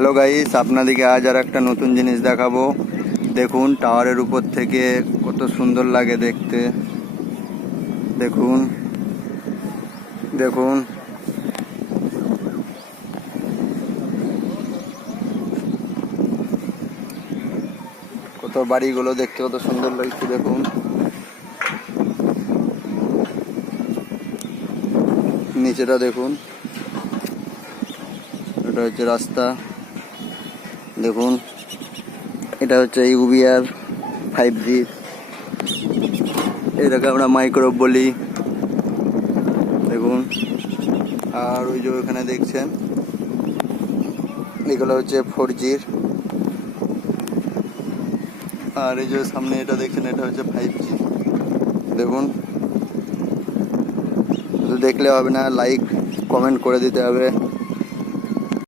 Hello guys, আপনাদেরকে আজ আর একটা নতুন জিনিস দেখাবো। দেখুন টাওয়ারের উপর থেকে কত সুন্দর লাগে দেখতে। দেখুন দেখুন কত বাড়িগুলো দেখতে কত সুন্দর লাগছে। দেখুন নিচেটা দেখুন, এটা হচ্ছে রাস্তা। দেখুন এটা হচ্ছে ইউবিআর 5G, এটাকে আমরা মাইক্রোওয়েভ বলি। দেখুন, আর ওই যে ওখানে দেখছেন এগুলো হচ্ছে 4G, আর এই যে সামনে এটা দেখছেন এটা হচ্ছে 5G। দেখুন, শুধু দেখলে হবে না, লাইক কমেন্ট করে দিতে হবে।